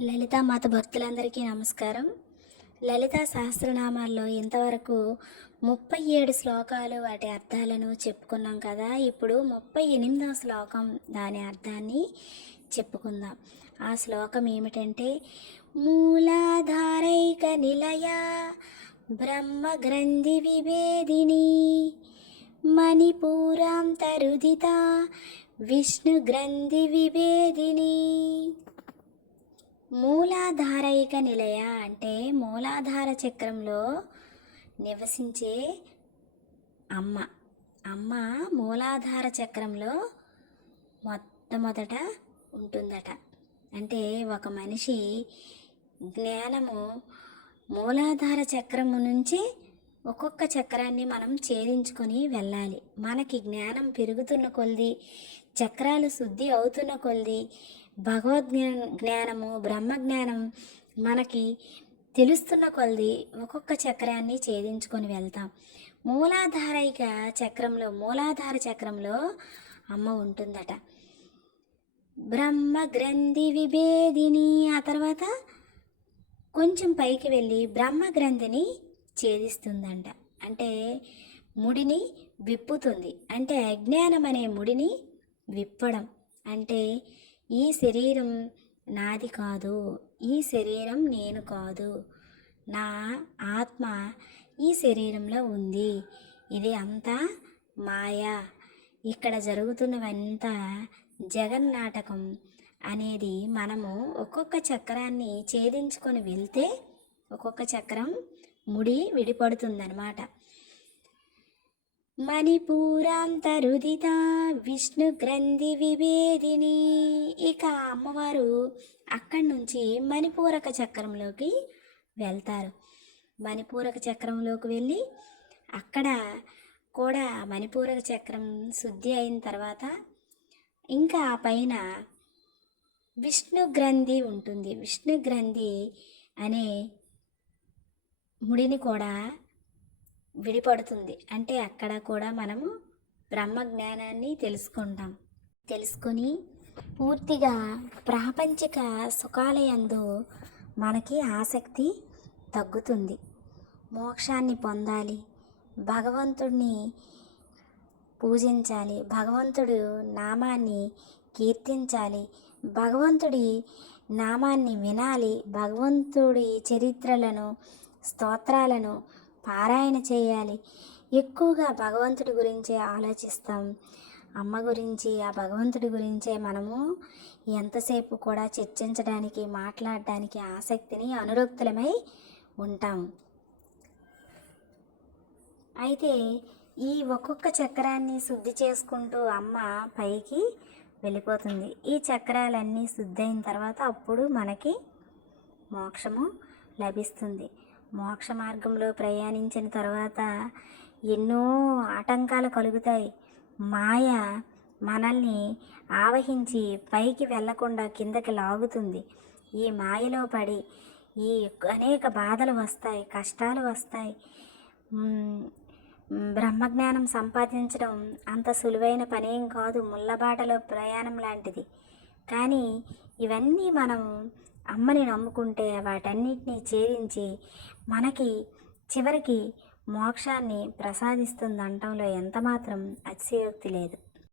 లలితామాత భక్తులందరికీ నమస్కారం. లలితా సహస్రనామాల్లో ఇంతవరకు ముప్పై ఏడు శ్లోకాలు వాటి అర్థాలను చెప్పుకున్నాం కదా. ఇప్పుడు ముప్పై ఎనిమిదవ శ్లోకం దాని అర్థాన్ని చెప్పుకుందాం. ఆ శ్లోకం ఏమిటంటే మూలాధారైక నిలయ బ్రహ్మ గ్రంథి విభేదిని మణిపూరాంతరుదిత విష్ణు గ్రంథి విభేదిని. మూలాధారయిక నిలయ అంటే మూలాధార చక్రంలో నివసించే అమ్మ. అమ్మ మూలాధార చక్రంలో మొట్టమొదట ఉంటుందట. అంటే ఒక మనిషి జ్ఞానము మూలాధార చక్రము నుంచి ఒక్కొక్క చక్రాన్ని మనం ఛేదించుకొని వెళ్ళాలి. మనకి జ్ఞానం పెరుగుతున్న కొలది చక్రాలు శుద్ధి అవుతున్న కొలది భగవద్జ్ఞా జ్ఞానము బ్రహ్మజ్ఞానం మనకి తెలుస్తున్న కొలది ఒక్కొక్క చక్రాన్ని ఛేదించుకొని వెళ్తాం. మూలాధారైక చక్రంలో మూలాధార చక్రంలో అమ్మ ఉంటుందట. బ్రహ్మ గ్రంథి విభేదిని ఆ తర్వాత కొంచెం పైకి వెళ్ళి బ్రహ్మ గ్రంథిని ఛేదిస్తుందంట. అంటే ముడిని విప్పుతుంది. అంటే అజ్ఞానం అనే ముడిని విప్పడం. అంటే ఈ శరీరం నాది కాదు ఈ శరీరం నేను కాదు. నా ఆత్మ ఈ శరీరంలో ఉంది. ఇది అంతా మాయా. ఇక్కడ జరుగుతున్నవంతా జగన్నాటకం అనేది మనము ఒక్కొక్క చక్రాన్ని ఛేదించుకొని వెళ్తే ఒక్కొక్క చక్రం ముడి విడిపడుతుందన్నమాట. మణిపూరాంతరుదిత విష్ణు గ్రంథి విభేదిని. ఇక అమ్మవారు అక్కడి నుంచి మణిపూరక చక్రంలోకి వెళ్తారు. మణిపూరక చక్రంలోకి వెళ్ళి అక్కడ కూడా మణిపూరక చక్రం శుద్ధి అయిన తర్వాత ఇంకా ఆ పైన విష్ణు గ్రంథి ఉంటుంది. విష్ణు గ్రంథి అనే ముడిని కూడా విడిపడుతుంది. అంటే అక్కడ కూడా మనము బ్రహ్మ జ్ఞానాన్ని తెలుసుకుంటాం. తెలుసుకొని పూర్తిగా ప్రాపంచిక సుఖాలయందు మనకి ఆసక్తి తగ్గుతుంది. మోక్షాన్ని పొందాలి. భగవంతుడిని పూజించాలి. భగవంతుడు నామాన్ని కీర్తించాలి. భగవంతుడి నామాన్ని వినాలి. భగవంతుడి చరిత్రలను స్తోత్రాలను పారాయణ చేయాలి. ఎక్కువగా భగవంతుడి గురించే ఆలోచిస్తాం. అమ్మ గురించి ఆ భగవంతుడి గురించే మనము ఎంతసేపు కూడా చర్చించడానికి మాట్లాడడానికి ఆసక్తిని అనురక్తులమై ఉంటాం. అయితే ఈ ఒక్కొక్క చక్రాన్ని శుద్ధి చేసుకుంటూ అమ్మ పైకి వెళ్ళిపోతుంది. ఈ చక్రాలన్నీ శుద్ధి అయిన తర్వాత అప్పుడు మనకి మోక్షము లభిస్తుంది. మోక్ష మార్గంలో ప్రయాణించిన తర్వాత ఎన్నో ఆటంకాలు కలుగుతాయి. మాయ మనల్ని ఆవహించి పైకి వెళ్ళకుండా కిందకి లాగుతుంది. ఈ మాయలో పడి ఈ అనేక బాధలు వస్తాయి కష్టాలు వస్తాయి. బ్రహ్మజ్ఞానం సంపాదించడం అంత సులువైన పనేం కాదు ముళ్ళబాటలో ప్రయాణం లాంటిది. కానీ ఇవన్నీ మనం అమ్మని నమ్ముకుంటే వాటన్నిటినీ ఛేదించి మనకి చివరికి మోక్షాన్ని ప్రసాదిస్తుంది అంటంలో ఎంతమాత్రం అతిశయోక్తి లేదు.